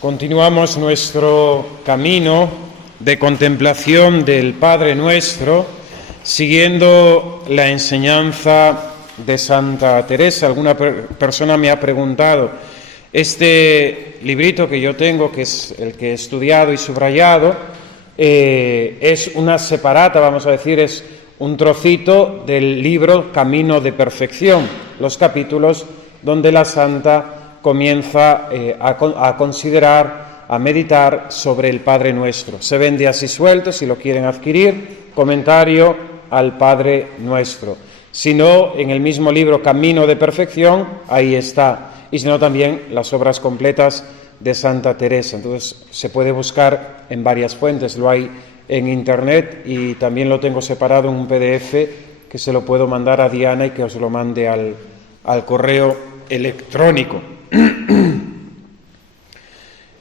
Continuamos nuestro camino de contemplación del Padre Nuestro, siguiendo la enseñanza de Santa Teresa. Alguna persona me ha preguntado, este librito que yo tengo, que es el que he estudiado y subrayado, es una separata, vamos a decir, es un trocito del libro Camino de Perfección, los capítulos donde la Santa comienza a considerar, a meditar sobre el Padre Nuestro. Se vende así suelto, si lo quieren adquirir, comentario al Padre Nuestro. Si no, en el mismo libro Camino de Perfección, ahí está. Y si no, también las obras completas de Santa Teresa. Entonces, se puede buscar en varias fuentes, lo hay en Internet y también lo tengo separado en un PDF que se lo puedo mandar a Diana y que os lo mande al correo electrónico.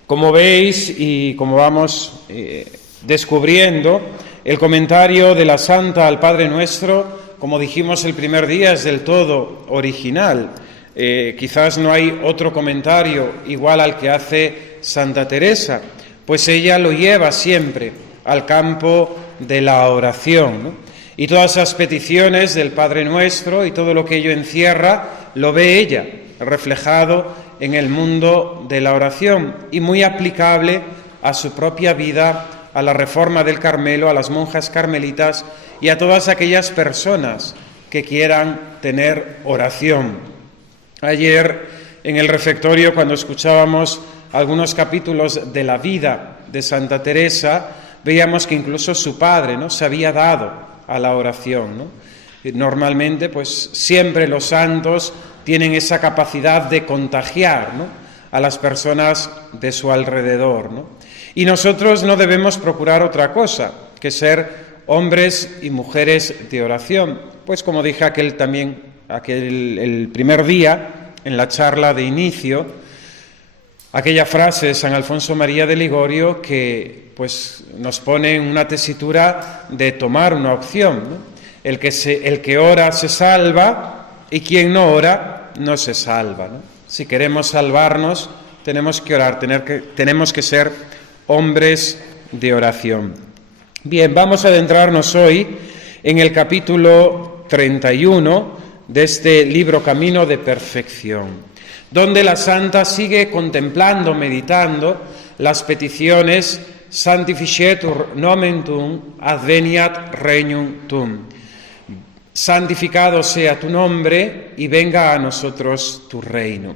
Como veis y como vamos descubriendo, el comentario de la Santa al Padre Nuestro, como dijimos el primer día, es del todo original. Quizás no hay otro comentario igual al que hace Santa Teresa, pues ella lo lleva siempre al campo de la oración, ¿no? Y todas esas peticiones del Padre Nuestro y todo lo que ello encierra, lo ve ella reflejado en el mundo de la oración y muy aplicable a su propia vida, a la reforma del Carmelo, a las monjas carmelitas y a todas aquellas personas que quieran tener oración. Ayer en el refectorio, cuando escuchábamos algunos capítulos de la vida de Santa Teresa, veíamos que incluso su padre, ¿no?, se había dado a la oración, ¿no? Normalmente, pues siempre los santos tienen esa capacidad de contagiar, ¿no?, a las personas de su alrededor, ¿no? Y nosotros no debemos procurar otra cosa que ser hombres y mujeres de oración. Pues como dije el primer día, en la charla de inicio, aquella frase de San Alfonso María de Ligorio que pues nos pone en una tesitura de tomar una opción, ¿no? El que ora se salva y quien no ora no se salva, ¿no? Si queremos salvarnos tenemos que orar, tenemos que ser hombres de oración. Bien, vamos a adentrarnos hoy en el capítulo 31 de este libro Camino de Perfección, donde la Santa sigue contemplando, meditando las peticiones Sanctificetur nomen tuum, adveniat regnum tuum. Santificado sea tu nombre y venga a nosotros tu reino.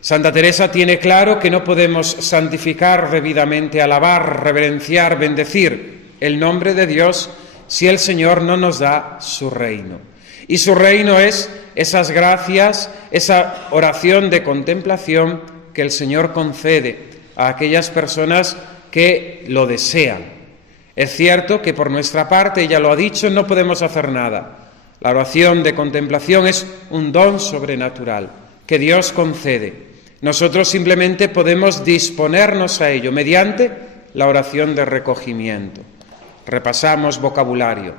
Santa Teresa tiene claro que no podemos santificar debidamente, alabar, reverenciar, bendecir el nombre de Dios si el Señor no nos da su reino. Y su reino es esas gracias, esa oración de contemplación que el Señor concede a aquellas personas que lo desean. Es cierto que por nuestra parte, ella lo ha dicho, no podemos hacer nada. La oración de contemplación es un don sobrenatural que Dios concede. Nosotros simplemente podemos disponernos a ello mediante la oración de recogimiento. Repasamos vocabulario.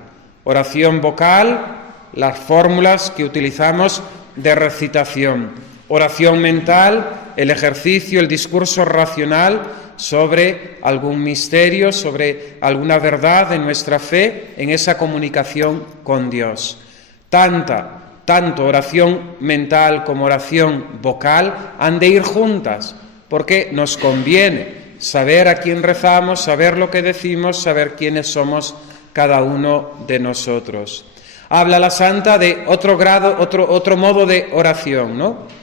Oración vocal, las fórmulas que utilizamos de recitación. Oración mental, el ejercicio, el discurso racional sobre algún misterio, sobre alguna verdad de nuestra fe en esa comunicación con Dios. Tanto oración mental como oración vocal han de ir juntas, porque nos conviene saber a quién rezamos, saber lo que decimos, saber quiénes somos cada uno de nosotros. Habla la Santa de otro modo de oración, ¿no?,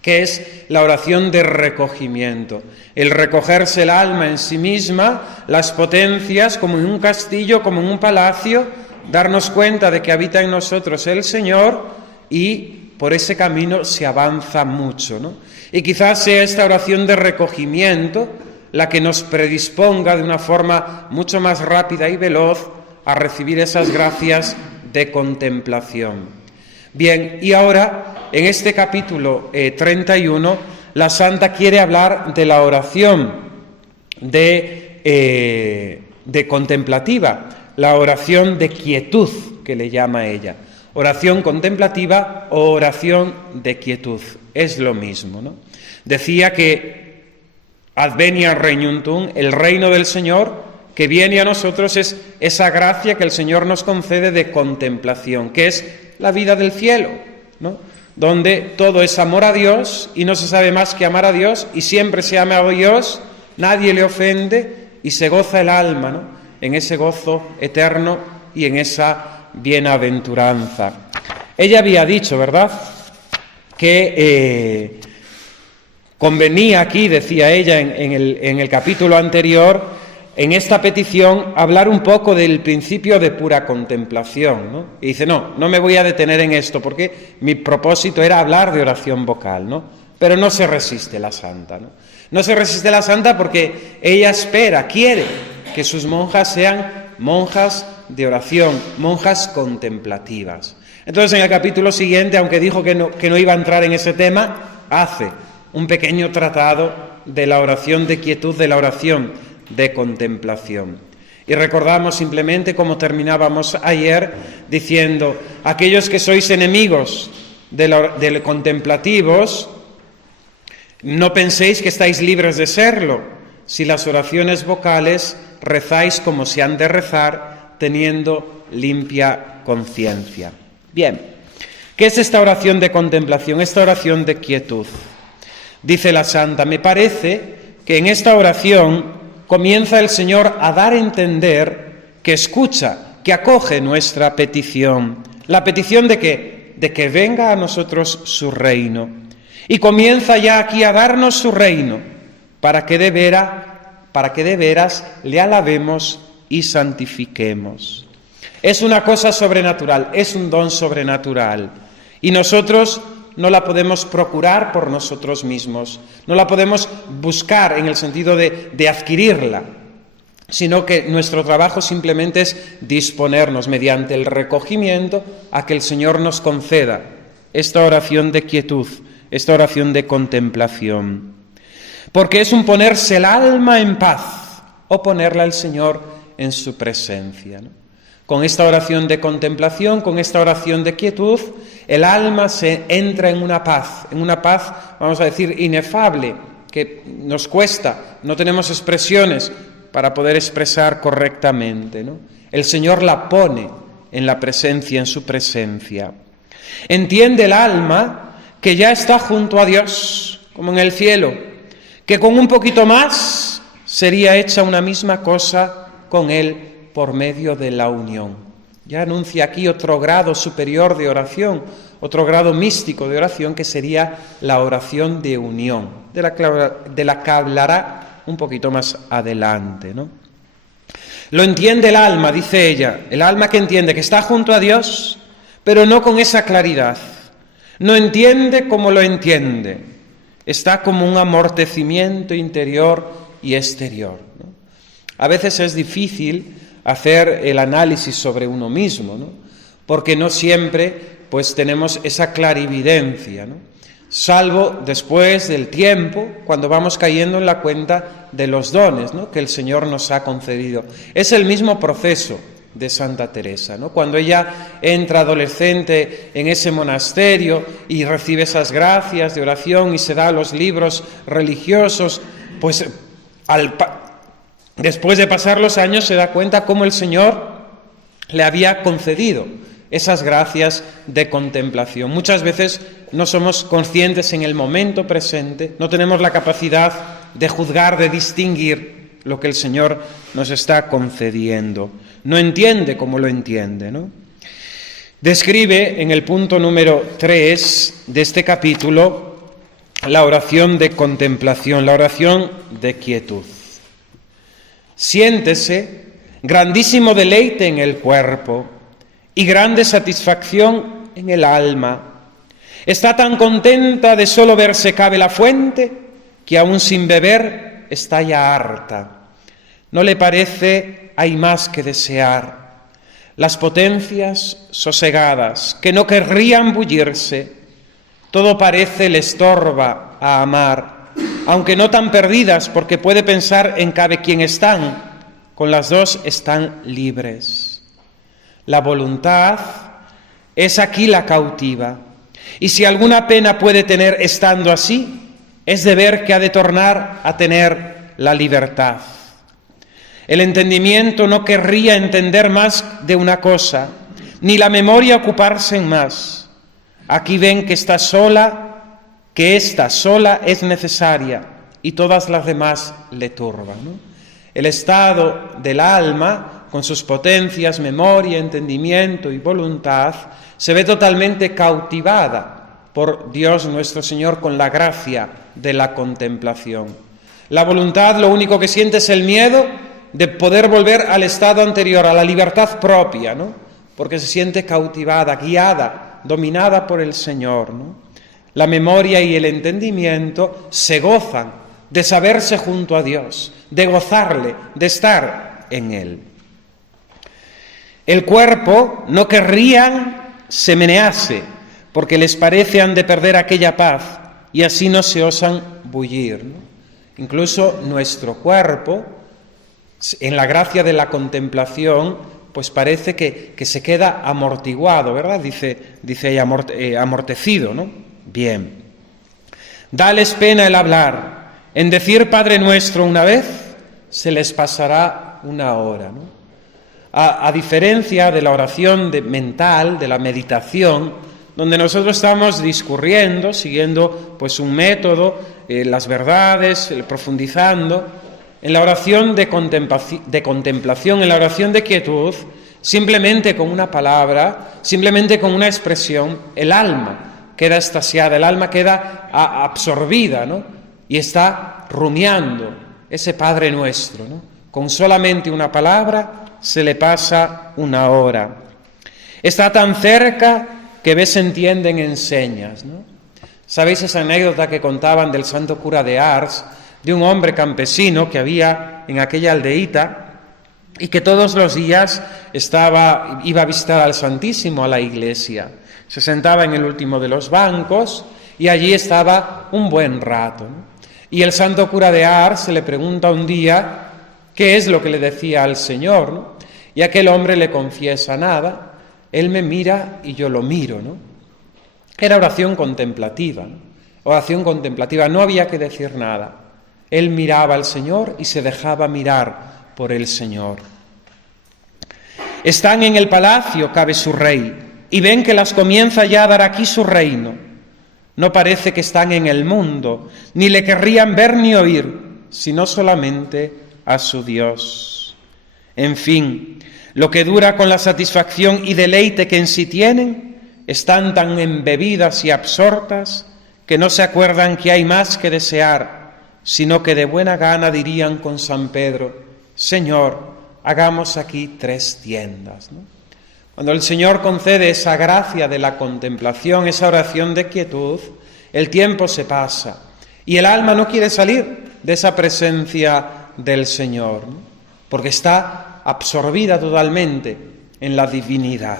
que es la oración de recogimiento. El recogerse el alma en sí misma, las potencias, como en un castillo, como en un palacio, darnos cuenta de que habita en nosotros el Señor y por ese camino se avanza mucho, ¿no? Y quizás sea esta oración de recogimiento la que nos predisponga de una forma mucho más rápida y veloz a recibir esas gracias de contemplación. Bien, y ahora, en este capítulo 31, la Santa quiere hablar de la oración de contemplativa, la oración de quietud, que le llama ella. Oración contemplativa o oración de quietud, es lo mismo, ¿no? Decía que Adveniat regnum tuum, el reino del Señor que viene a nosotros, es esa gracia que el Señor nos concede de contemplación, que es la vida del cielo, ¿no? Donde todo es amor a Dios y no se sabe más que amar a Dios, y siempre se ama a Dios, nadie le ofende y se goza el alma, ¿no? En ese gozo eterno y en esa bienaventuranza. Ella había dicho, ¿verdad?, que convenía aquí, decía ella en el capítulo anterior, en esta petición, hablar un poco del principio de pura contemplación, ¿no? Y dice, no me voy a detener en esto, porque mi propósito era hablar de oración vocal, ¿no? Pero no se resiste la santa, ¿no? No se resiste la santa porque ella quiere que sus monjas sean monjas de oración, monjas contemplativas. Entonces, en el capítulo siguiente, aunque dijo que no iba a entrar en ese tema, hace un pequeño tratado de la oración de quietud, de la oración de contemplación. Y recordamos simplemente como terminábamos ayer diciendo, aquellos que sois enemigos de contemplativos, no penséis que estáis libres de serlo, si las oraciones vocales rezáis como se han de rezar, teniendo limpia conciencia. Bien, ¿qué es esta oración de contemplación, esta oración de quietud? Dice la santa, me parece que en esta oración comienza el Señor a dar a entender que escucha, que acoge nuestra petición. ¿La petición de qué? De que venga a nosotros su reino. Y comienza ya aquí a darnos su reino, para que de veras le alabemos y santifiquemos. Es una cosa sobrenatural, es un don sobrenatural. Y nosotros no la podemos procurar por nosotros mismos, no la podemos buscar en el sentido de adquirirla, sino que nuestro trabajo simplemente es disponernos mediante el recogimiento a que el Señor nos conceda esta oración de quietud, esta oración de contemplación. Porque es un ponerse el alma en paz o ponerla al Señor en su presencia, ¿no? Con esta oración de contemplación, con esta oración de quietud, el alma se entra en una paz, vamos a decir, inefable, que nos cuesta, no tenemos expresiones para poder expresar correctamente, ¿no? El Señor la pone en la presencia, en su presencia. Entiende el alma que ya está junto a Dios, como en el cielo, que con un poquito más sería hecha una misma cosa con Él, por medio de la unión. Ya anuncia aquí otro grado superior de oración, otro grado místico de oración, que sería la oración de unión, de la que hablará un poquito más adelante, ¿no? Lo entiende el alma, dice ella, el alma que entiende que está junto a Dios, pero no con esa claridad. No entiende como lo entiende. Está como un amortecimiento interior y exterior, ¿no? A veces es difícil hacer el análisis sobre uno mismo, ¿no? Porque no siempre pues tenemos esa clarividencia, ¿no? Salvo después del tiempo, cuando vamos cayendo en la cuenta de los dones, ¿no?, que el Señor nos ha concedido. Es el mismo proceso de Santa Teresa, ¿no? Cuando ella entra adolescente en ese monasterio y recibe esas gracias de oración y se da los libros religiosos, pues después de pasar los años se da cuenta cómo el Señor le había concedido esas gracias de contemplación. Muchas veces no somos conscientes en el momento presente, no tenemos la capacidad de juzgar, de distinguir lo que el Señor nos está concediendo. No entiende como lo entiende, ¿no? Describe en el punto número 3 de este capítulo la oración de contemplación, la oración de quietud. Siéntese grandísimo deleite en el cuerpo y grande satisfacción en el alma. Está tan contenta de solo verse cabe la fuente que aún sin beber está ya harta. No le parece hay más que desear. Las potencias sosegadas que no querrían bullirse, todo parece le estorba a amar, aunque no tan perdidas, porque puede pensar en cabe quien están, con las dos están libres. La voluntad es aquí la cautiva, y si alguna pena puede tener estando así, es de ver que ha de tornar a tener la libertad. El entendimiento no querría entender más de una cosa, ni la memoria ocuparse en más. Aquí ven que esta sola es necesaria y todas las demás le turban, ¿no? El estado del alma, con sus potencias, memoria, entendimiento y voluntad, se ve totalmente cautivada por Dios nuestro Señor con la gracia de la contemplación. La voluntad lo único que siente es el miedo de poder volver al estado anterior, a la libertad propia, ¿no? Porque se siente cautivada, guiada, dominada por el Señor, ¿no? La memoria y el entendimiento se gozan de saberse junto a Dios, de gozarle, de estar en Él. El cuerpo no querrían se menease, porque les parece han de perder aquella paz y así no se osan bullir, ¿no? Incluso nuestro cuerpo, en la gracia de la contemplación, pues parece que se queda amortiguado, ¿verdad? Dice ahí amortecido, ¿no? Bien. Dales pena el hablar. En decir Padre Nuestro una vez, se les pasará una hora, ¿no? A diferencia de la oración mental, de la meditación, donde nosotros estamos discurriendo, siguiendo pues un método, las verdades, profundizando. En la oración de contemplación, en la oración de quietud, simplemente con una palabra, simplemente con una expresión, el alma queda extasiada, el alma queda absorbida, ¿no? Y está rumiando ese Padre Nuestro, ¿no? Con solamente una palabra se le pasa una hora. Está tan cerca que se entienden en señas, ¿no? ¿Sabéis esa anécdota que contaban del santo cura de Ars, de un hombre campesino que había en aquella aldeíta y que todos los días iba a visitar al Santísimo a la iglesia? Se sentaba en el último de los bancos y allí estaba un buen rato, ¿no? Y el santo cura de Ars se le pregunta un día qué es lo que le decía al Señor, ¿no? Y aquel hombre le confiesa: nada, Él me mira y yo lo miro, ¿no? Era oración contemplativa, ¿no? Oración contemplativa, no había que decir nada. Él miraba al Señor y se dejaba mirar por el Señor. Están en el palacio, cabe su rey, y ven que las comienza ya a dar aquí su reino. No parece que están en el mundo, ni le querrían ver ni oír, sino solamente a su Dios. En fin, lo que dura con la satisfacción y deleite que en sí tienen, están tan embebidas y absortas que no se acuerdan que hay más que desear, sino que de buena gana dirían con San Pedro: Señor, hagamos aquí 3 tiendas, ¿no? Cuando el Señor concede esa gracia de la contemplación, esa oración de quietud, el tiempo se pasa y el alma no quiere salir de esa presencia del Señor, ¿no? Porque está absorbida totalmente en la divinidad.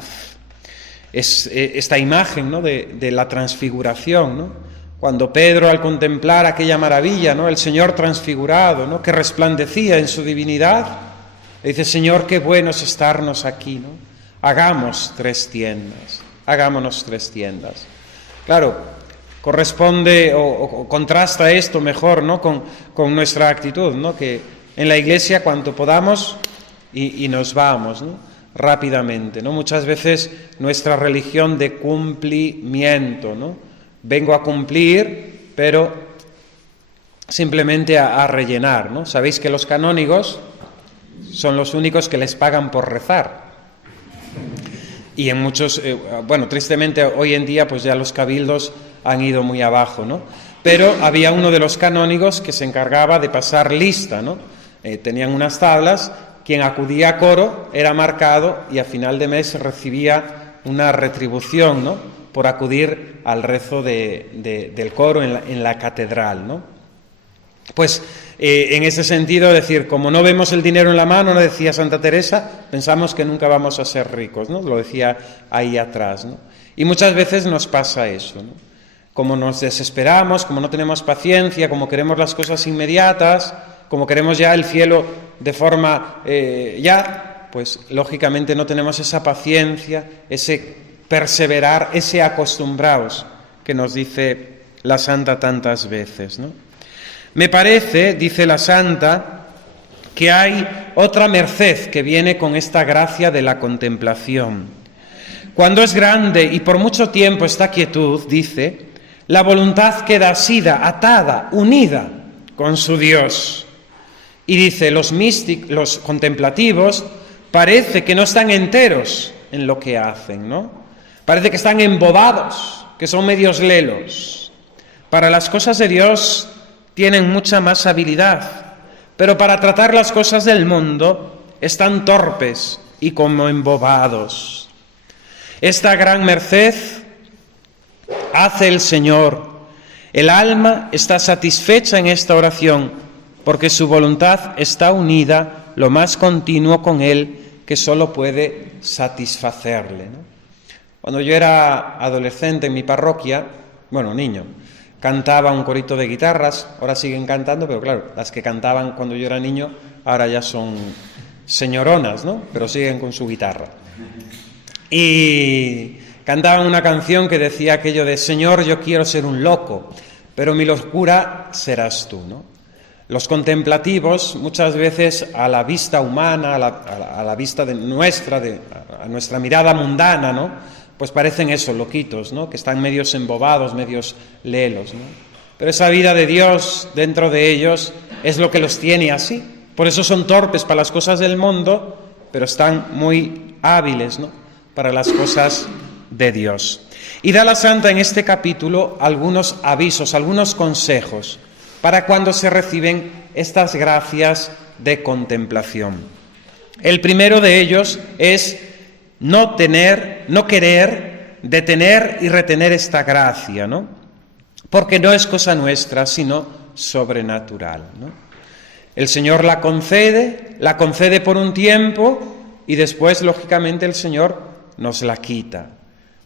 Es esta imagen, ¿no?, de la transfiguración, ¿no? Cuando Pedro, al contemplar aquella maravilla, ¿no?, el Señor transfigurado, ¿no?, que resplandecía en su divinidad, le dice: Señor, qué bueno es estarnos aquí, ¿no? Hagamos 3 tiendas, hagámonos 3 tiendas. Claro, corresponde o contrasta esto mejor, ¿no?, con nuestra actitud, ¿no?, que en la iglesia cuanto podamos y nos vamos, ¿no?, rápidamente, ¿no? Muchas veces nuestra religión de cumplimiento, ¿no? Vengo a cumplir, pero simplemente a rellenar, ¿no? Sabéis que los canónigos son los únicos que les pagan por rezar. Y en muchos, tristemente hoy en día pues ya los cabildos han ido muy abajo, ¿no? Pero había uno de los canónigos que se encargaba de pasar lista, ¿no? Tenían unas tablas, quien acudía a coro era marcado y a final de mes recibía una retribución, ¿no?, por acudir al rezo del coro en la catedral, ¿no? Pues en ese sentido, decir, como no vemos el dinero en la mano, no decía Santa Teresa, pensamos que nunca vamos a ser ricos, ¿no? Lo decía ahí atrás, ¿no? Y muchas veces nos pasa eso, ¿no? Como nos desesperamos, como no tenemos paciencia, como queremos las cosas inmediatas, como queremos ya el cielo de forma pues lógicamente no tenemos esa paciencia, ese perseverar, ese acostumbraos que nos dice la santa tantas veces, ¿no? Me parece, dice la santa, que hay otra merced que viene con esta gracia de la contemplación. Cuando es grande y por mucho tiempo esta quietud, dice, la voluntad queda asida, atada, unida con su Dios. Y dice, los místicos, los contemplativos, parece que no están enteros en lo que hacen, ¿no? Parece que están embobados, que son medios lelos. Para las cosas de Dios tienen mucha más habilidad, pero para tratar las cosas del mundo están torpes y como embobados. Esta gran merced hace el Señor. El alma está satisfecha en esta oración porque su voluntad está unida lo más continuo con Él, que solo puede satisfacerle, ¿no? Cuando yo era adolescente en mi parroquia, bueno, niño, cantaba un corito de guitarras, ahora siguen cantando, pero claro, las que cantaban cuando yo era niño, ahora ya son señoronas, ¿no? Pero siguen con su guitarra. Y cantaban una canción que decía aquello de Señor, yo quiero ser un loco, pero mi locura serás tú, ¿no? Los contemplativos, muchas veces a la vista humana, a la vista de a nuestra mirada mundana, ¿no? Pues parecen eso, loquitos, ¿no? Que están medios embobados, medios lelos, ¿no? Pero esa vida de Dios dentro de ellos es lo que los tiene así. Por eso son torpes para las cosas del mundo, pero están muy hábiles, ¿no? Para las cosas de Dios. Y da la santa en este capítulo algunos avisos, algunos consejos para cuando se reciben estas gracias de contemplación. El primero de ellos es no querer detener y retener esta gracia, ¿no? Porque no es cosa nuestra, sino sobrenatural, ¿no? El Señor la concede por un tiempo y después, lógicamente, el Señor nos la quita.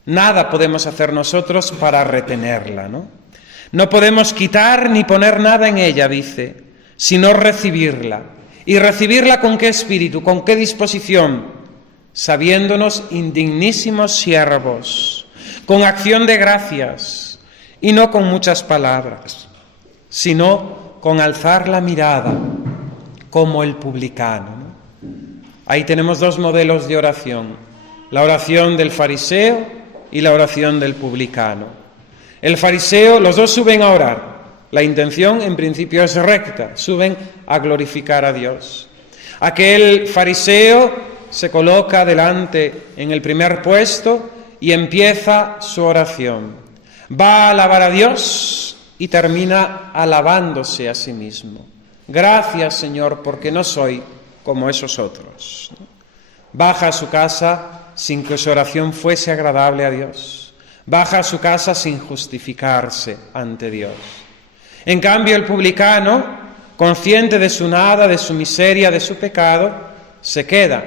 Nada podemos hacer nosotros para retenerla, ¿no? No podemos quitar ni poner nada en ella, dice, sino recibirla. ¿Y recibirla con qué espíritu, con qué disposición? Sabiéndonos indignísimos siervos, con acción de gracias, y no con muchas palabras, sino con alzar la mirada, como el publicano, ¿no? Ahí tenemos dos modelos de oración, la oración del fariseo y la oración del publicano. El fariseo, los dos suben a orar. La intención en principio es recta, suben a glorificar a Dios. Aquel fariseo se coloca delante en el primer puesto y empieza su oración. Va a alabar a Dios y termina alabándose a sí mismo. Gracias, Señor, porque no soy como esos otros. Baja a su casa sin que su oración fuese agradable a Dios. Baja a su casa sin justificarse ante Dios. En cambio, el publicano, consciente de su nada, de su miseria, de su pecado, se queda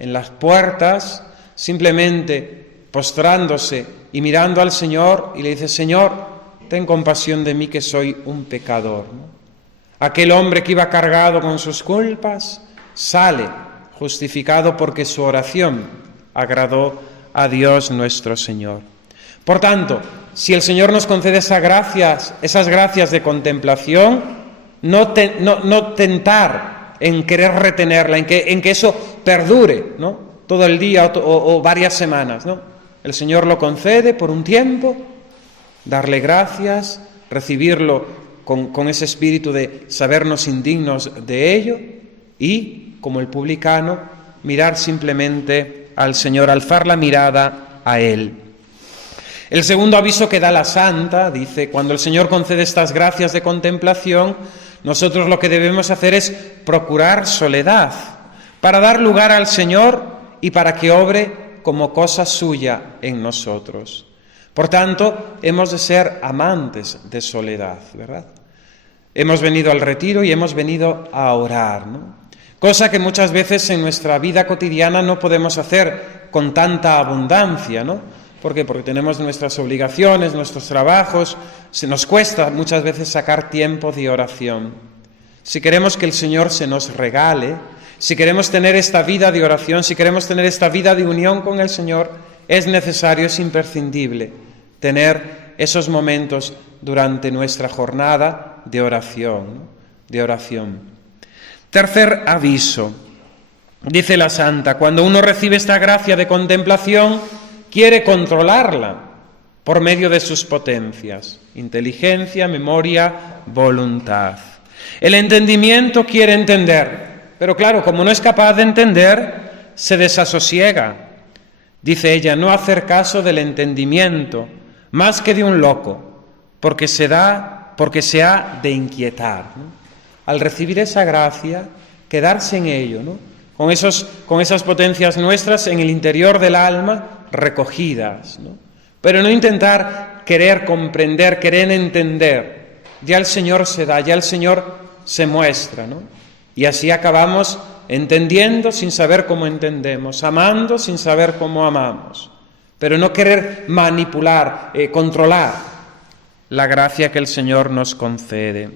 en las puertas simplemente postrándose y mirando al Señor y le dice, Señor, ten compasión de mí que soy un pecador, ¿no? Aquel hombre que iba cargado con sus culpas sale justificado porque su oración agradó a Dios nuestro Señor. Por tanto, si el Señor nos concede esas gracias de contemplación, no tentar en querer retenerla, en que eso perdure, ¿no? Todo el día o varias semanas, ¿no? El Señor lo concede por un tiempo, darle gracias, recibirlo con ese espíritu de sabernos indignos de ello y, como el publicano, mirar simplemente al Señor, alzar la mirada a Él. El segundo aviso que da la santa, dice, cuando el Señor concede estas gracias de contemplación, nosotros lo que debemos hacer es procurar soledad, para dar lugar al Señor y para que obre como cosa suya en nosotros. Por tanto, hemos de ser amantes de soledad, ¿verdad? Hemos venido al retiro y hemos venido a orar, ¿no? Cosa que muchas veces en nuestra vida cotidiana no podemos hacer con tanta abundancia, ¿no? ¿Por qué? Porque tenemos nuestras obligaciones, nuestros trabajos, se nos cuesta muchas veces sacar tiempo de oración. Si queremos que el Señor se nos regale, si queremos tener esta vida de oración, si queremos tener esta vida de unión con el Señor, es necesario, es imprescindible tener esos momentos durante nuestra jornada de oración, ¿no? De oración. Tercer aviso, dice la santa, cuando uno recibe esta gracia de contemplación, quiere controlarla por medio de sus potencias, inteligencia, memoria, voluntad. El entendimiento quiere entender, pero claro, como no es capaz de entender, se desasosiega. Dice ella, no hacer caso del entendimiento, más que de un loco, porque se ha de inquietar, ¿no? Al recibir esa gracia, quedarse en ello, ¿no? Con esas potencias nuestras en el interior del alma recogidas, ¿no? Pero no intentar querer comprender, querer entender. Ya el Señor se da, ya el Señor se muestra, ¿no? Y así acabamos entendiendo sin saber cómo entendemos, amando sin saber cómo amamos. Pero no querer manipular, controlar la gracia que el Señor nos concede.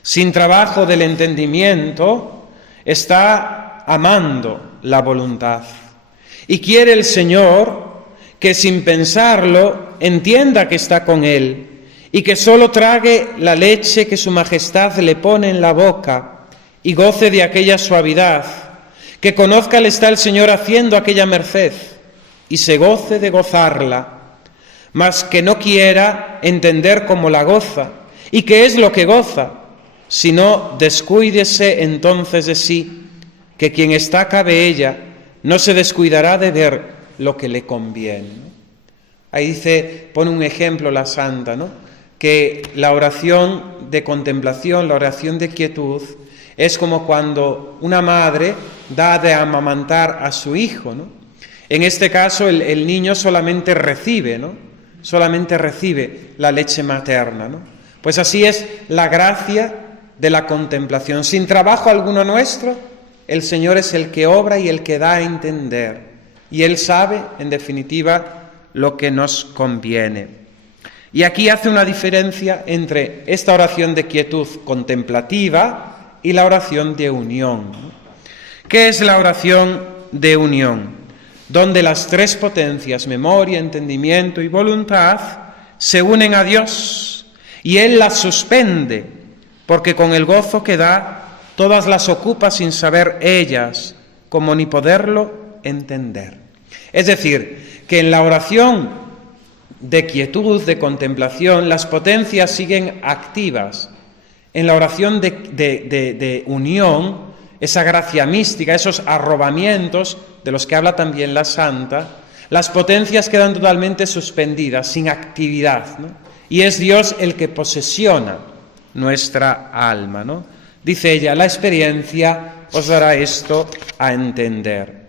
Sin trabajo del entendimiento está amando la voluntad. Y quiere el Señor que sin pensarlo entienda que está con Él y que solo trague la leche que su majestad le pone en la boca y goce de aquella suavidad, que conozca le está el Señor haciendo aquella merced y se goce de gozarla, mas que no quiera entender cómo la goza y qué es lo que goza, sino descuídese entonces de sí, que quien está cabe ella no se descuidará de ver lo que le conviene. Ahí dice, pone un ejemplo la santa, ¿no? Que la oración de contemplación, la oración de quietud, es como cuando una madre da de amamantar a su hijo, ¿no? En este caso el niño solamente recibe, ¿no? Solamente recibe la leche materna, ¿no? Pues así es la gracia de la contemplación. Sin trabajo alguno nuestro, el Señor es el que obra y el que da a entender. Y Él sabe, en definitiva, lo que nos conviene. Y aquí hace una diferencia entre esta oración de quietud contemplativa y la oración de unión. ¿Qué es la oración de unión? Donde las tres potencias, memoria, entendimiento y voluntad, se unen a Dios y Él las suspende, porque con el gozo que da, todas las ocupa sin saber ellas, como ni poderlo entender. Es decir, que en la oración de quietud, de contemplación, las potencias siguen activas. En la oración de unión, esa gracia mística, esos arrobamientos de los que habla también la santa, las potencias quedan totalmente suspendidas, sin actividad, ¿no? Y es Dios el que posesiona nuestra alma, ¿no? Dice ella, la experiencia os dará esto a entender.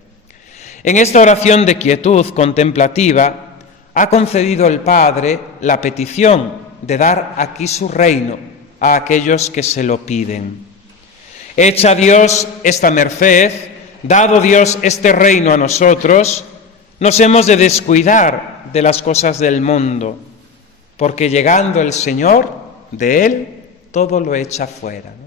En esta oración de quietud contemplativa ha concedido el Padre la petición de dar aquí su reino a aquellos que se lo piden. Hecha Dios esta merced, dado Dios este reino a nosotros, nos hemos de descuidar de las cosas del mundo, porque llegando el Señor, de Él todo lo echa fuera, ¿no?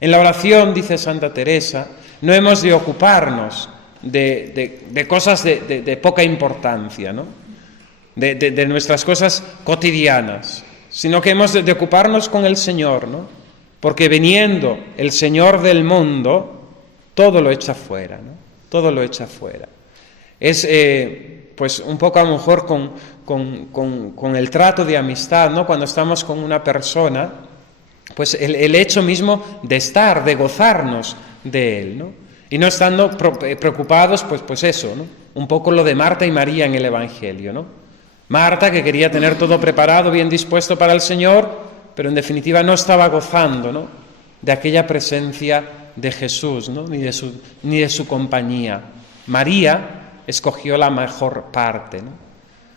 En la oración, dice Santa Teresa, no hemos de ocuparnos de cosas de poca importancia, ¿no? De nuestras cosas cotidianas, sino que hemos de ocuparnos con el Señor, ¿no? Porque viniendo el Señor del mundo, todo lo echa fuera, ¿no? Todo lo echa fuera. Es pues un poco a lo mejor con el trato de amistad, ¿no? Cuando estamos con una persona, pues el hecho mismo de estar, de gozarnos de él, ¿no? Y no estando preocupados, pues eso, ¿no? Un poco lo de Marta y María en el Evangelio, ¿no? Marta, que quería tener todo preparado, bien dispuesto para el Señor, pero en definitiva no estaba gozando, ¿no? De aquella presencia de Jesús, ¿no? Ni de su compañía. María escogió la mejor parte, ¿no?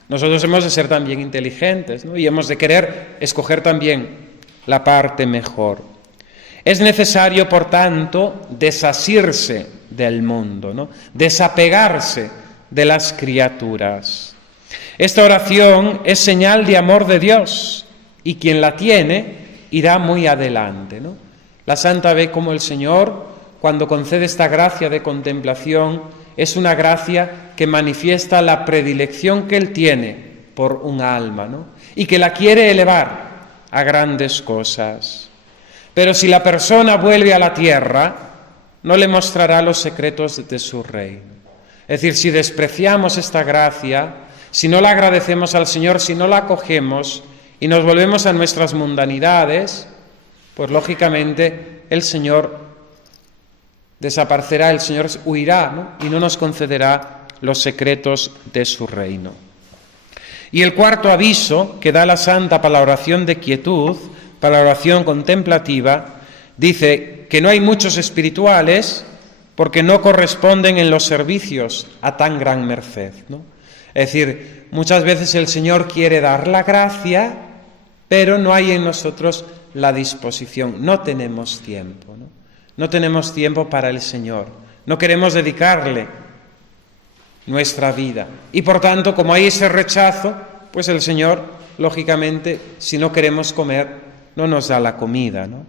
Nosotros hemos de ser también inteligentes, ¿no? Y hemos de querer escoger también la parte mejor. Es necesario, por tanto, desasirse del mundo, ¿no? Desapegarse de las criaturas. Esta oración es señal de amor de Dios y quien la tiene irá muy adelante, ¿no? La santa ve cómo el Señor, cuando concede esta gracia de contemplación, es una gracia que manifiesta la predilección que Él tiene por un alma, ¿no? Y que la quiere elevar a grandes cosas. Pero si la persona vuelve a la tierra, no le mostrará los secretos de su reino. Es decir, si despreciamos esta gracia, si no la agradecemos al Señor, si no la acogemos y nos volvemos a nuestras mundanidades, pues lógicamente el Señor desaparecerá, el Señor huirá, ¿no? Y no nos concederá los secretos de su reino. Y el cuarto aviso que da la Santa para la oración de quietud, para la oración contemplativa, dice que no hay muchos espirituales porque no corresponden en los servicios a tan gran merced, ¿no? Es decir, muchas veces el Señor quiere dar la gracia, pero no hay en nosotros la disposición, no tenemos tiempo, ¿no? No tenemos tiempo para el Señor, no queremos dedicarle nuestra vida. Y por tanto, como hay ese rechazo, pues el Señor, lógicamente, si no queremos comer, no nos da la comida, ¿no?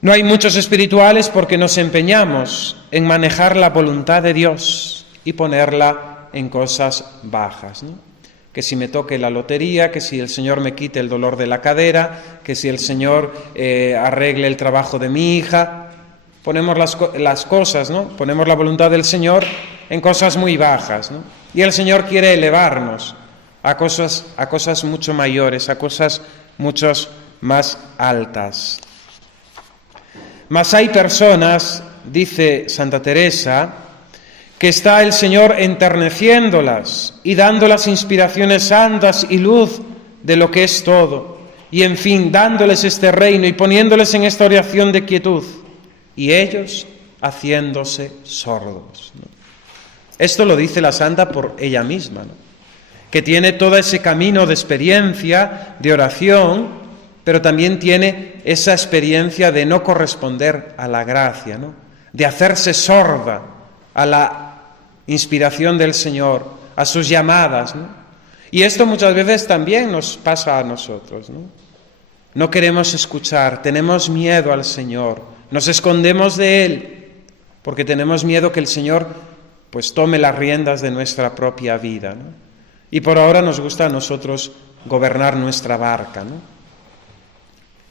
No hay muchos espirituales porque nos empeñamos en manejar la voluntad de Dios y ponerla en cosas bajas, ¿no? Que si me toque la lotería, que si el Señor me quite el dolor de la cadera, que si el Señor arregle el trabajo de mi hija. Ponemos las cosas, ¿no? Ponemos la voluntad del Señor en cosas muy bajas, ¿no? Y el Señor quiere elevarnos a cosas mucho mayores, a cosas mucho más altas. Mas hay personas, dice Santa Teresa, que está el Señor enterneciéndolas y dándolas inspiraciones santas y luz de lo que es todo, y en fin, dándoles este reino y poniéndoles en esta oración de quietud, y ellos haciéndose sordos, ¿no? Esto lo dice la Santa por ella misma, ¿no? Que tiene todo ese camino de experiencia, de oración, pero también tiene esa experiencia de no corresponder a la gracia, ¿no? De hacerse sorda a la inspiración del Señor, a sus llamadas, ¿no? Y esto muchas veces también nos pasa a nosotros, ¿no? No queremos escuchar, tenemos miedo al Señor, nos escondemos de Él, porque tenemos miedo que el Señor pues tome las riendas de nuestra propia vida, ¿no? Y por ahora nos gusta a nosotros gobernar nuestra barca, ¿no?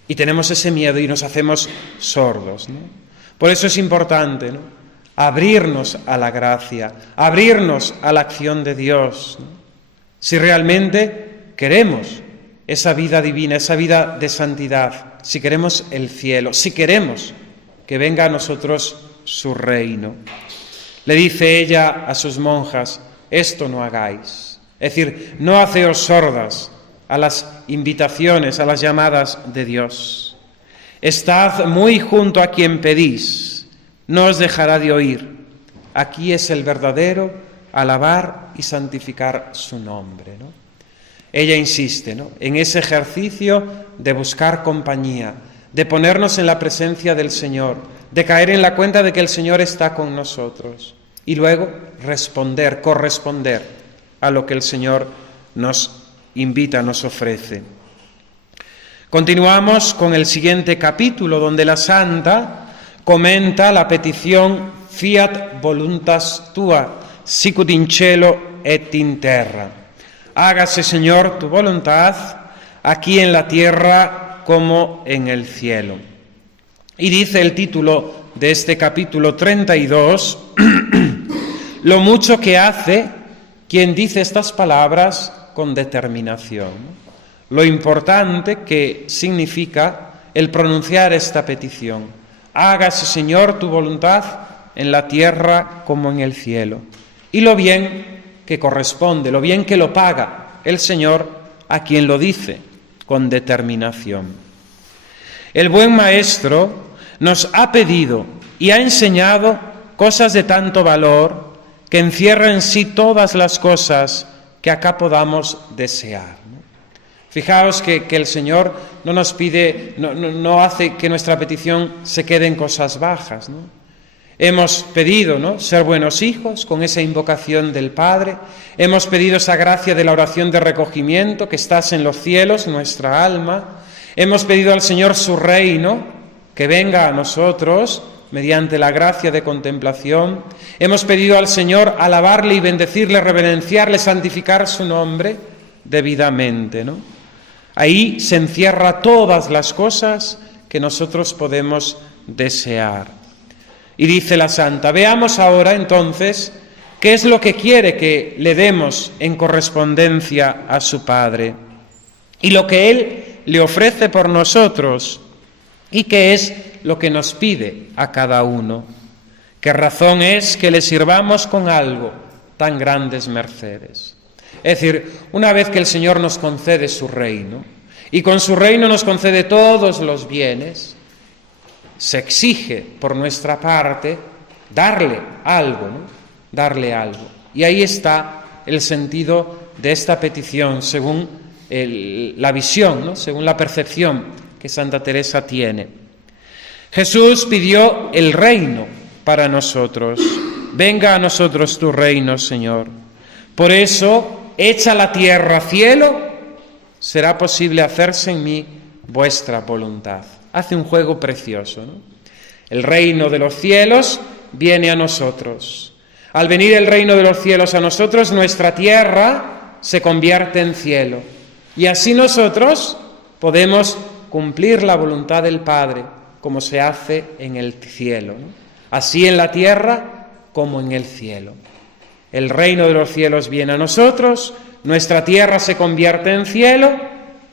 Y tenemos ese miedo y nos hacemos sordos, ¿no? Por eso es importante, ¿no? Abrirnos a la gracia, abrirnos a la acción de Dios, ¿no? Si realmente queremos esa vida divina, esa vida de santidad, si queremos el cielo, si queremos que venga a nosotros su reino. Le dice ella a sus monjas, esto no hagáis. Es decir, no haceos sordas a las invitaciones, a las llamadas de Dios. Estad muy junto a quien pedís, no os dejará de oír. Aquí es el verdadero alabar y santificar su nombre, ¿no? Ella insiste, ¿no?, en ese ejercicio de buscar compañía, de ponernos en la presencia del Señor, de caer en la cuenta de que el Señor está con nosotros y luego responder, corresponder a lo que el Señor nos invita, nos ofrece. Continuamos con el siguiente capítulo, donde la Santa comenta la petición Fiat voluntas tua, sicut in cielo et in terra. Hágase, Señor, tu voluntad, aquí en la tierra como en el cielo. Y dice el título de este capítulo 32, lo mucho que hace quien dice estas palabras con determinación. Lo importante que significa el pronunciar esta petición. Hágase, Señor, tu voluntad en la tierra como en el cielo. Y lo bien que corresponde, lo bien que lo paga el Señor a quien lo dice con determinación. El buen Maestro nos ha pedido y ha enseñado cosas de tanto valor que encierra en sí todas las cosas que acá podamos desear, ¿no? Fijaos que el Señor no nos pide, no hace que nuestra petición se quede en cosas bajas, ¿no? Hemos pedido, ¿no?, ser buenos hijos con esa invocación del Padre. Hemos pedido esa gracia de la oración de recogimiento, que estás en los cielos, nuestra alma. Hemos pedido al Señor su reino, que venga a nosotros mediante la gracia de contemplación. Hemos pedido al Señor alabarle y bendecirle, reverenciarle, santificar su nombre, debidamente, ¿no? Ahí se encierra todas las cosas que nosotros podemos desear. Y dice la Santa, veamos ahora entonces qué es lo que quiere que le demos en correspondencia a su Padre y lo que Él le ofrece por nosotros y qué es lo que nos pide a cada uno. ¿Qué razón es que le sirvamos con algo tan grandes mercedes? Es decir, una vez que el Señor nos concede su reino y con su reino nos concede todos los bienes, se exige por nuestra parte darle algo, ¿no? Darle algo. Y ahí está el sentido de esta petición, según la visión, ¿no? Según la percepción que Santa Teresa tiene. Jesús pidió el reino para nosotros. Venga a nosotros tu reino, Señor. Por eso, hecha la tierra cielo, será posible hacerse en mí vuestra voluntad. Hace un juego precioso, ¿no? El reino de los cielos viene a nosotros. Al venir el reino de los cielos a nosotros, nuestra tierra se convierte en cielo. Y así nosotros podemos cumplir la voluntad del Padre, como se hace en el cielo, ¿no? Así en la tierra como en el cielo. El reino de los cielos viene a nosotros, nuestra tierra se convierte en cielo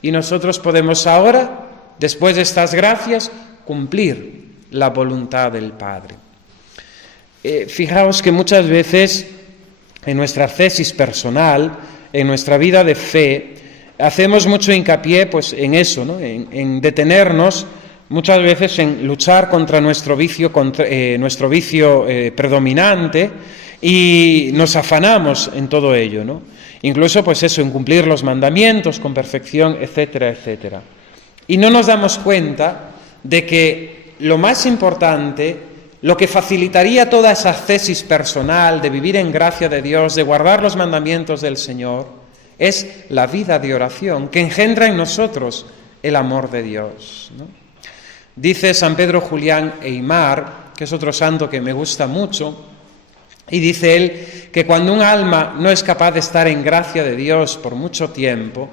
y nosotros podemos ahora, después de estas gracias, cumplir la voluntad del Padre. Fijaos que muchas veces en nuestra tesis personal, en nuestra vida de fe, hacemos mucho hincapié pues, en eso, ¿no? En detenernos muchas veces en luchar contra nuestro vicio, predominante, y nos afanamos en todo ello, ¿no? Incluso pues eso, en cumplir los mandamientos con perfección, etcétera, etcétera. Y no nos damos cuenta de que lo más importante, lo que facilitaría toda esa ascesis personal de vivir en gracia de Dios, de guardar los mandamientos del Señor, es la vida de oración que engendra en nosotros el amor de Dios, ¿no? Dice San Pedro Julián Eymar, que es otro santo que me gusta mucho, y dice él que cuando un alma no es capaz de estar en gracia de Dios por mucho tiempo,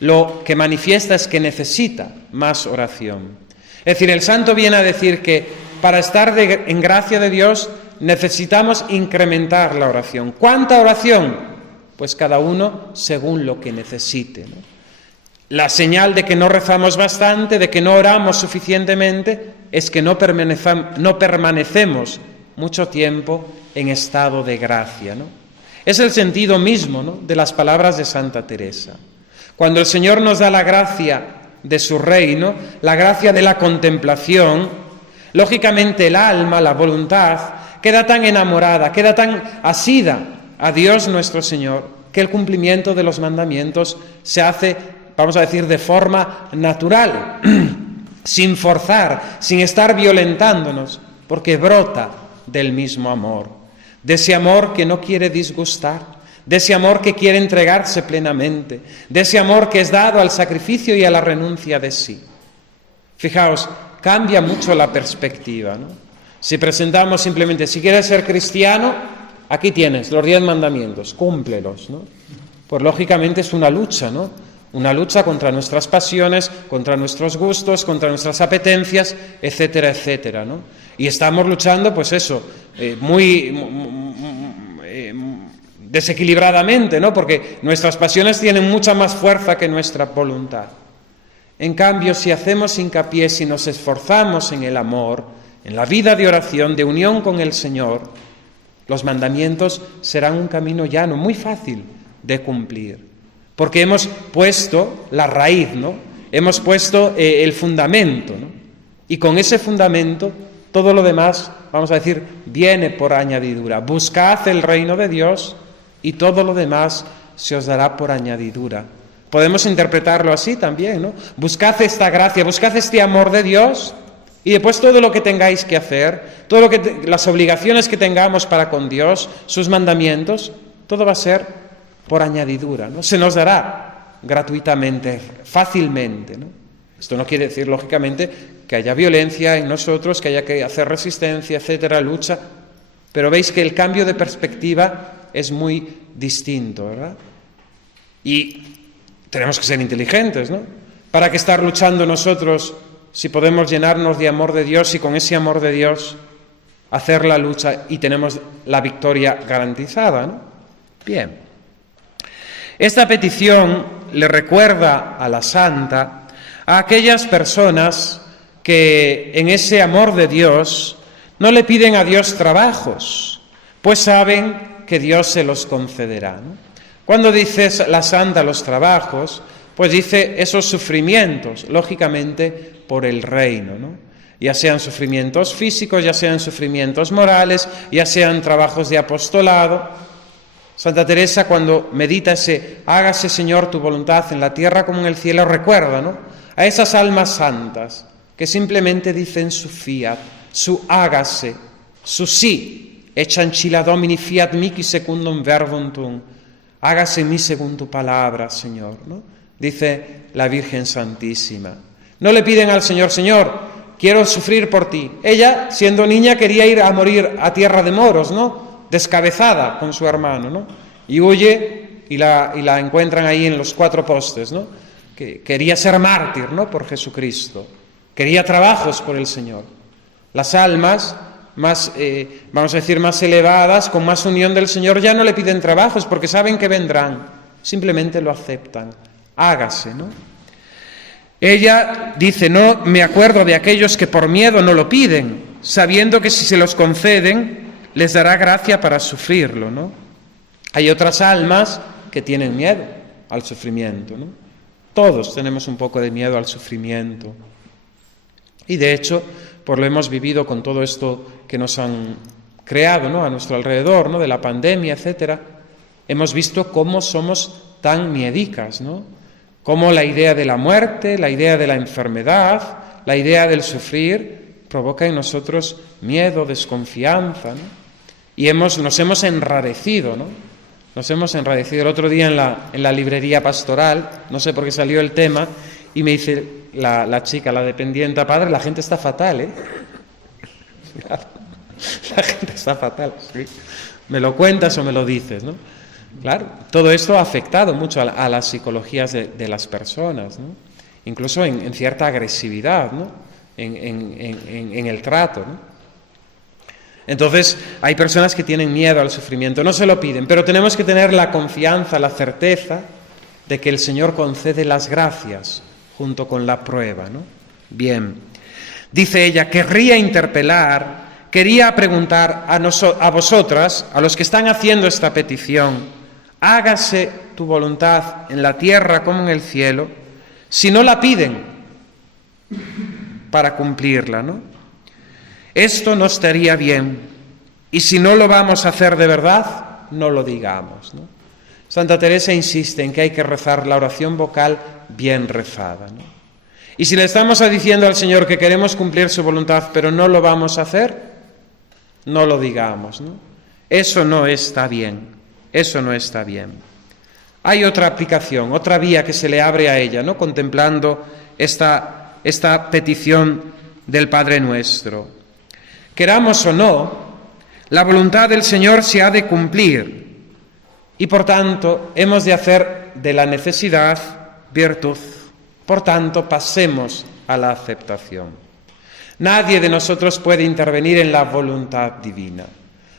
lo que manifiesta es que necesita más oración. Es decir, el santo viene a decir que para estar en gracia de Dios necesitamos incrementar la oración. ¿Cuánta oración? Pues cada uno según lo que necesite, ¿no? La señal de que no rezamos bastante, de que no oramos suficientemente, es que no permanecemos mucho tiempo en estado de gracia, ¿no? Es el sentido mismo, ¿no?, de las palabras de Santa Teresa. Cuando el Señor nos da la gracia de su reino, la gracia de la contemplación, lógicamente el alma, la voluntad, queda tan enamorada, queda tan asida a Dios nuestro Señor, que el cumplimiento de los mandamientos se hace, vamos a decir, de forma natural, sin forzar, sin estar violentándonos, porque brota del mismo amor, de ese amor que no quiere disgustar, de ese amor que quiere entregarse plenamente, de ese amor que es dado al sacrificio y a la renuncia de sí. Fijaos, cambia mucho la perspectiva, ¿no? Si presentamos simplemente, si quieres ser cristiano, aquí tienes los 10 mandamientos, cúmplelos, ¿no? Pues lógicamente es una lucha, ¿no? Una lucha contra nuestras pasiones, contra nuestros gustos, contra nuestras apetencias, etcétera, etcétera, ¿no? Y estamos luchando, pues eso, muy desequilibradamente, ¿no? Porque nuestras pasiones tienen mucha más fuerza que nuestra voluntad. En cambio, si hacemos hincapié, si nos esforzamos en el amor, en la vida de oración, de unión con el Señor, los mandamientos serán un camino llano, muy fácil de cumplir. Porque hemos puesto la raíz, ¿no? Hemos puesto el fundamento, ¿no? Y con ese fundamento, todo lo demás, vamos a decir, viene por añadidura. Buscad el reino de Dios y todo lo demás se os dará por añadidura. Podemos interpretarlo así también, ¿no? Buscad esta gracia, buscad este amor de Dios y después todo lo que tengáis que hacer, todo lo que las obligaciones que tengamos para con Dios, sus mandamientos, todo va a ser por añadidura, ¿no? Se nos dará gratuitamente, fácilmente, ¿no? Esto no quiere decir, lógicamente, que haya violencia en nosotros, que haya que hacer resistencia, etcétera, lucha, pero veis que el cambio de perspectiva es muy distinto, ¿verdad? Y tenemos que ser inteligentes, ¿no? ¿Para qué estar luchando nosotros si podemos llenarnos de amor de Dios y con ese amor de Dios hacer la lucha y tenemos la victoria garantizada, ¿no? Bien. Esta petición le recuerda a la santa a aquellas personas que en ese amor de Dios no le piden a Dios trabajos, pues saben que Dios se los concederá, ¿no? Cuando dice la santa los trabajos, pues dice esos sufrimientos, lógicamente por el reino, ¿no? Ya sean sufrimientos físicos, ya sean sufrimientos morales, ya sean trabajos de apostolado. Santa Teresa, cuando medita ese hágase, Señor, tu voluntad en la tierra como en el cielo, recuerda, ¿no?, a esas almas santas que simplemente dicen su fiat, su hágase, su sí, echanchila domini fiat mihi secundum verbum tuum, hágase en mí según tu palabra, Señor, ¿no? Dice la Virgen Santísima. No le piden al Señor, Señor, quiero sufrir por ti. Ella, siendo niña, quería ir a morir a tierra de moros, ¿no?, descabezada con su hermano, ¿no? Y huye y la encuentran ahí en los 4 postes, ¿no? Que quería ser mártir, ¿no?, por Jesucristo. Quería trabajos por el Señor. Las almas más, vamos a decir, más elevadas, con más unión del Señor, ya no le piden trabajos porque saben que vendrán. Simplemente lo aceptan. Hágase, ¿no? Ella dice, no me acuerdo de aquellos que por miedo no lo piden, sabiendo que si se los conceden, les dará gracia para sufrirlo, ¿no? Hay otras almas que tienen miedo al sufrimiento, ¿no? Todos tenemos un poco de miedo al sufrimiento. Y de hecho, pues lo hemos vivido con todo esto que nos han creado, ¿no?, a nuestro alrededor, ¿no?, de la pandemia, etcétera. Hemos visto cómo somos tan miedicas, ¿no? Cómo la idea de la muerte, la idea de la enfermedad, la idea del sufrir provoca en nosotros miedo, desconfianza, ¿no? Y nos hemos enrarecido, ¿no? Nos hemos enrarecido. El otro día en la librería pastoral, no sé por qué salió el tema, y me dice la chica, la dependienta, padre, la gente está fatal, ¿eh? La gente está fatal, ¿sí? ¿Me lo cuentas o me lo dices, no? Claro, todo esto ha afectado mucho a las psicologías de las personas, ¿no? Incluso en cierta agresividad, ¿no?, en el trato, ¿no? Entonces, hay personas que tienen miedo al sufrimiento, no se lo piden, pero tenemos que tener la confianza, la certeza de que el Señor concede las gracias junto con la prueba, ¿no? Bien, dice ella, querría preguntar a vosotras, a los que están haciendo esta petición, hágase tu voluntad en la tierra como en el cielo, si no la piden para cumplirla, ¿no? Esto no estaría bien, y si no lo vamos a hacer de verdad, no lo digamos, ¿no? Santa Teresa insiste en que hay que rezar la oración vocal bien rezada, ¿no? Y si le estamos diciendo al Señor que queremos cumplir su voluntad, pero no lo vamos a hacer, no lo digamos, ¿no? Eso no está bien, eso no está bien. Hay otra aplicación, otra vía que se le abre a ella, ¿no?, contemplando esta petición del Padre Nuestro. Queramos o no, la voluntad del Señor se ha de cumplir y por tanto hemos de hacer de la necesidad virtud. Por tanto, pasemos a la aceptación. Nadie de nosotros puede intervenir en la voluntad divina.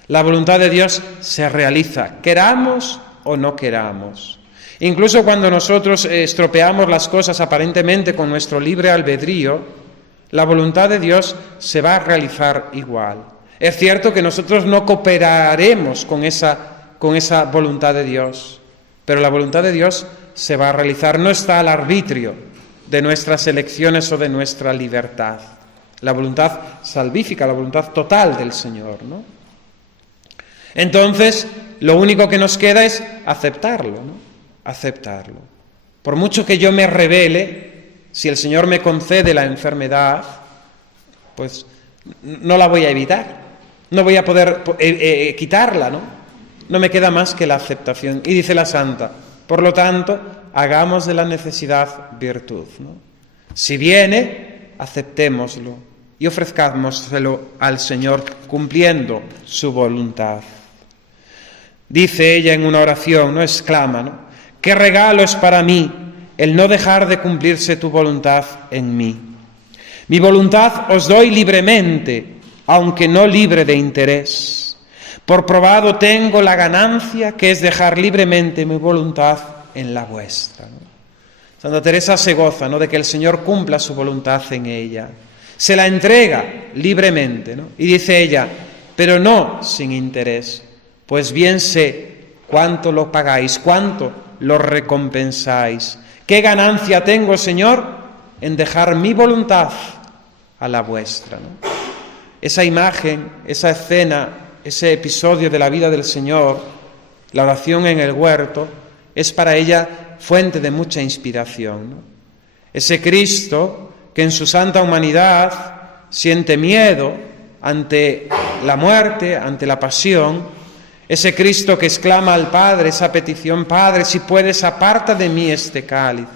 La voluntad de Dios se realiza, queramos o no queramos. Incluso cuando nosotros estropeamos las cosas aparentemente con nuestro libre albedrío, la voluntad de Dios se va a realizar igual. Es cierto que nosotros no cooperaremos con esa voluntad de Dios, pero la voluntad de Dios se va a realizar, no está al arbitrio de nuestras elecciones o de nuestra libertad. La voluntad salvífica, la voluntad total del Señor, ¿no? Entonces, lo único que nos queda es aceptarlo, ¿no? Aceptarlo. Por mucho que yo me rebele, si el Señor me concede la enfermedad, pues no la voy a evitar, no voy a poder quitarla, ¿no? No me queda más que la aceptación. Y dice la Santa, por lo tanto, hagamos de la necesidad virtud, ¿no? Si viene, aceptémoslo y ofrezcámoslo al Señor cumpliendo su voluntad. Dice ella en una oración, no exclama, ¿no?, qué regalo es para mí el no dejar de cumplirse tu voluntad en mí. Mi voluntad os doy libremente, aunque no libre de interés. Por probado tengo la ganancia que es dejar libremente mi voluntad en la vuestra, ¿no? Santa Teresa se goza, ¿no?, de que el Señor cumpla su voluntad en ella. Se la entrega libremente, ¿no? Y dice ella, pero no sin interés, pues bien sé cuánto lo pagáis, cuánto lo recompensáis. ¿Qué ganancia tengo, Señor, en dejar mi voluntad a la vuestra, ¿no? Esa imagen, esa escena, ese episodio de la vida del Señor, la oración en el huerto, es para ella fuente de mucha inspiración, ¿no? Ese Cristo que en su santa humanidad siente miedo ante la muerte, ante la pasión, ese Cristo que exclama al Padre esa petición, Padre, si puedes, aparta de mí este cáliz.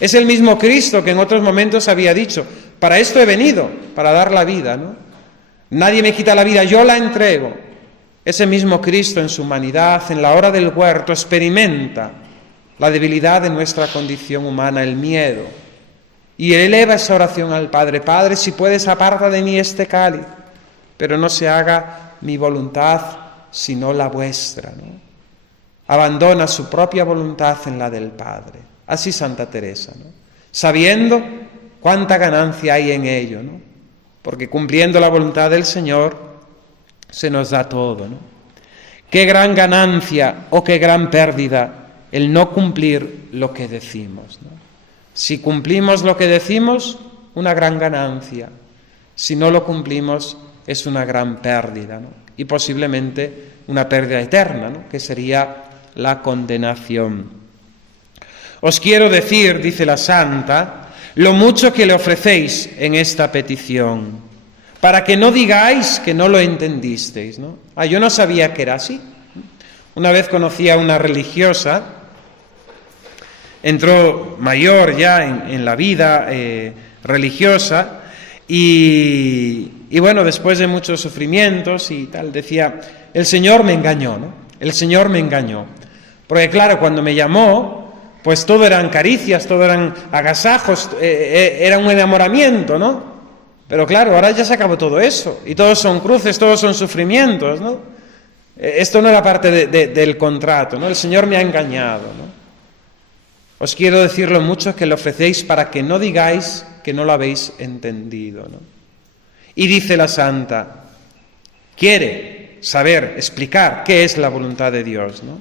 Es el mismo Cristo que en otros momentos había dicho, para esto he venido, para dar la vida, ¿no? Nadie me quita la vida, yo la entrego. Ese mismo Cristo en su humanidad, en la hora del huerto, experimenta la debilidad de nuestra condición humana, el miedo, y eleva esa oración al Padre, Padre, si puedes, aparta de mí este cáliz, pero no se haga mi voluntad sino la vuestra, ¿no? Abandona su propia voluntad en la del Padre. Así Santa Teresa, ¿no? Sabiendo cuánta ganancia hay en ello, ¿no? Porque cumpliendo la voluntad del Señor se nos da todo, ¿no? Qué gran ganancia o qué gran pérdida el no cumplir lo que decimos, ¿no? Si cumplimos lo que decimos, una gran ganancia. Si no lo cumplimos, es una gran pérdida, ¿no? Y posiblemente una pérdida eterna, ¿no?, que sería la condenación. Os quiero decir, dice la Santa, lo mucho que le ofrecéis en esta petición, para que no digáis que no lo entendisteis, ¿no? Yo no sabía que era así. Una vez conocí a una religiosa, entró mayor ya en la vida religiosa, y bueno, después de muchos sufrimientos y tal, decía, el Señor me engañó, ¿no? El Señor me engañó. Porque claro, cuando me llamó, pues todo eran caricias, todo eran agasajos, era un enamoramiento, ¿no? Pero claro, ahora ya se acabó todo eso, y todos son cruces, todos son sufrimientos, ¿no? Esto no era parte del contrato, ¿no? El Señor me ha engañado, ¿no? Os quiero decir lo mucho que le ofrecéis para que no digáis que no lo habéis entendido, ¿no? Y dice la Santa, quiere saber, explicar qué es la voluntad de Dios, ¿no?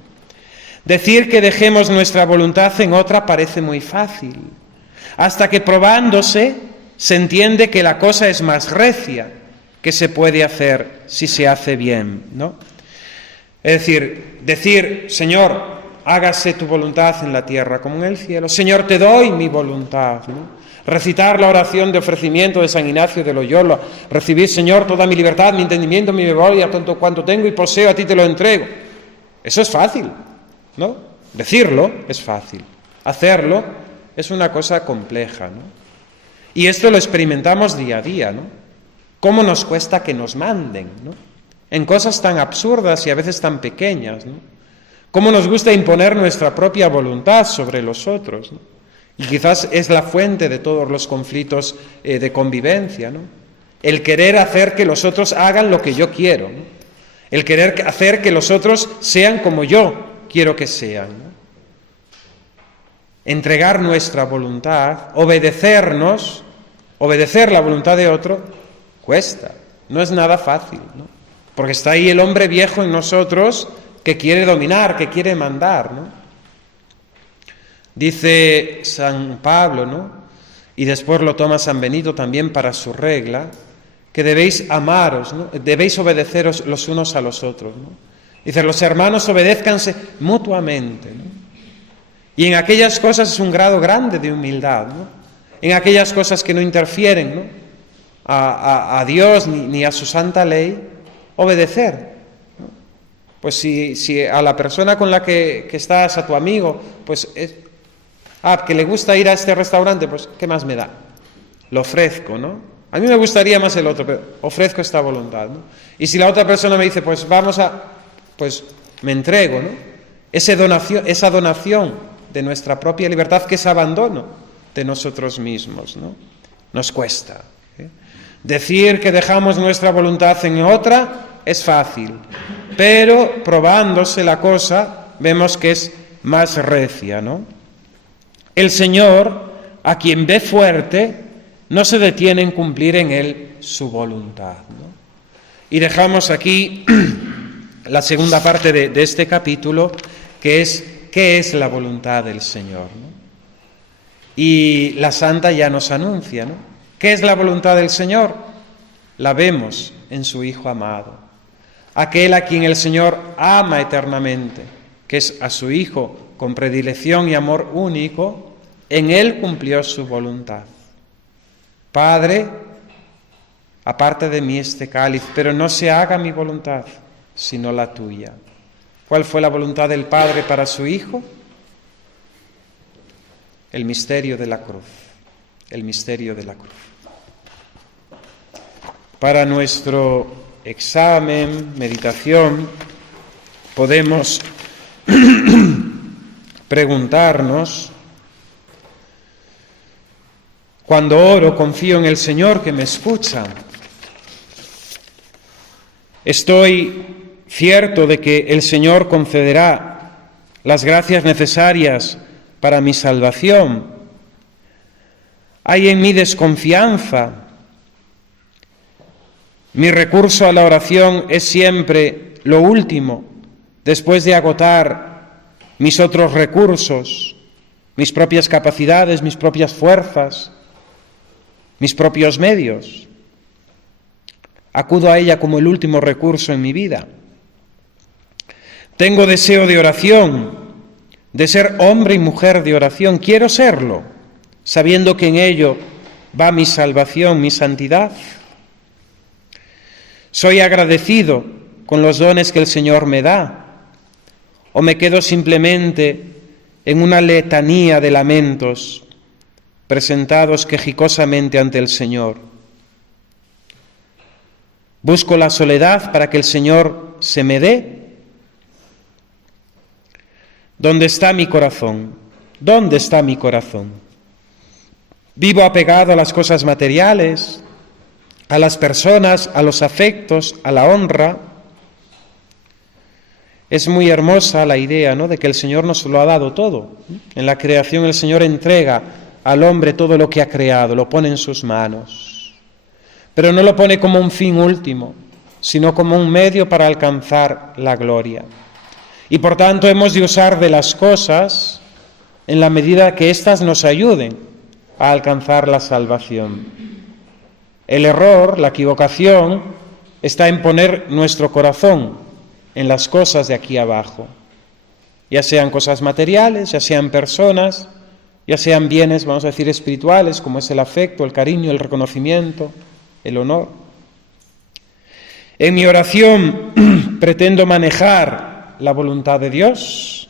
Decir que dejemos nuestra voluntad en otra parece muy fácil, hasta que probándose se entiende que la cosa es más recia que se puede hacer si se hace bien, ¿no? Es decir, Señor, hágase tu voluntad en la tierra como en el cielo. Señor, te doy mi voluntad, ¿no? Recitar la oración de ofrecimiento de San Ignacio de Loyola. Recibir, Señor, toda mi libertad, mi entendimiento, mi memoria, tanto cuanto tengo y poseo, a ti te lo entrego. Eso es fácil, ¿no? Decirlo es fácil. Hacerlo es una cosa compleja, ¿no? Y esto lo experimentamos día a día, ¿no? ¿Cómo nos cuesta que nos manden, ¿no? En cosas tan absurdas y a veces tan pequeñas, ¿no? ¿Cómo nos gusta imponer nuestra propia voluntad sobre los otros, ¿no? Y quizás es la fuente de todos los conflictos de convivencia, ¿no? El querer hacer que los otros hagan lo que yo quiero, ¿no? El querer hacer que los otros sean como yo quiero que sean, ¿no? Entregar nuestra voluntad, obedecer la voluntad de otro, cuesta, no es nada fácil, ¿no? Porque está ahí el hombre viejo en nosotros que quiere dominar, que quiere mandar, ¿no? Dice San Pablo, ¿no? Y después lo toma San Benito también para su regla, que debéis amaros, ¿no? Debéis obedeceros los unos a los otros, ¿no? Dice, los hermanos obedézcanse mutuamente, ¿no? Y en aquellas cosas es un grado grande de humildad, ¿no? En aquellas cosas que no interfieren, ¿no?, a Dios ni a su santa ley, obedecer, ¿no? Pues si a la persona con la que estás, a tu amigo, pues que le gusta ir a este restaurante, pues ¿qué más me da? Lo ofrezco, ¿no? A mí me gustaría más el otro, pero ofrezco esta voluntad, ¿no? Y si la otra persona me dice, pues pues me entrego, ¿no? Esa donación de nuestra propia libertad, que es abandono de nosotros mismos, ¿no? Nos cuesta. Decir que dejamos nuestra voluntad en otra es fácil, pero probándose la cosa vemos que es más recia, ¿no? El Señor, a quien ve fuerte, no se detiene en cumplir en él su voluntad, ¿no? Y dejamos aquí la segunda parte de este capítulo, que es ¿qué es la voluntad del Señor?, ¿no? Y la Santa ya nos anuncia, ¿no? ¿Qué es la voluntad del Señor? La vemos en su Hijo amado, aquel a quien el Señor ama eternamente, que es a su Hijo con predilección y amor único. En él cumplió su voluntad. Padre, aparte de mí este cáliz, pero no se haga mi voluntad, sino la tuya. ¿Cuál fue la voluntad del Padre para su Hijo? El misterio de la cruz. El misterio de la cruz. Para nuestro examen, meditación, podemos preguntarnos: cuando oro, confío en el Señor que me escucha. Estoy cierto de que el Señor concederá las gracias necesarias para mi salvación. Hay en mí desconfianza. Mi recurso a la oración es siempre lo último, después de agotar mis otros recursos, mis propias capacidades, mis propias fuerzas, mis propios medios. Acudo a ella como el último recurso en mi vida. Tengo deseo de oración, de ser hombre y mujer de oración. Quiero serlo, sabiendo que en ello va mi salvación, mi santidad. Soy agradecido con los dones que el Señor me da, o me quedo simplemente en una letanía de lamentos presentados quejicosamente ante el Señor. Busco la soledad para que el Señor se me dé. ¿Dónde está mi corazón? ¿Dónde está mi corazón? Vivo apegado a las cosas materiales, a las personas, a los afectos, a la honra. Es muy hermosa la idea, ¿no?, de que el Señor nos lo ha dado todo. En la creación el Señor entrega al hombre todo lo que ha creado, lo pone en sus manos. Pero no lo pone como un fin último, sino como un medio para alcanzar la gloria. Y por tanto hemos de usar de las cosas en la medida que éstas nos ayuden a alcanzar la salvación. El error, la equivocación, está en poner nuestro corazón en las cosas de aquí abajo, ya sean cosas materiales, ya sean personas, ya sean bienes, vamos a decir, espirituales, como es el afecto, el cariño, el reconocimiento, el honor. En mi oración pretendo manejar la voluntad de Dios.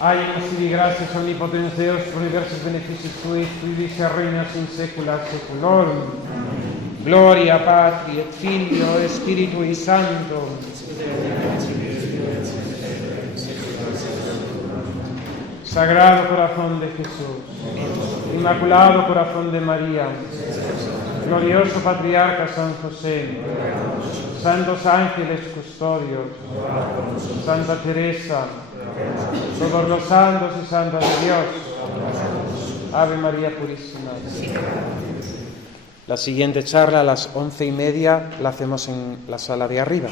Hállanos y di gracias, omnipotens Deus, por diversos beneficios tuis, qui reinas in saecula saeculorum. Gloria Patri et Filio et Spiritui Sancto. Sagrado Corazón de Jesús, Inmaculado Corazón de María, glorioso Patriarca San José, santos ángeles custodios, Santa Teresa, todos los santos y santas de Dios, Ave María Purísima. La siguiente charla a las 11:30 la hacemos en la sala de arriba.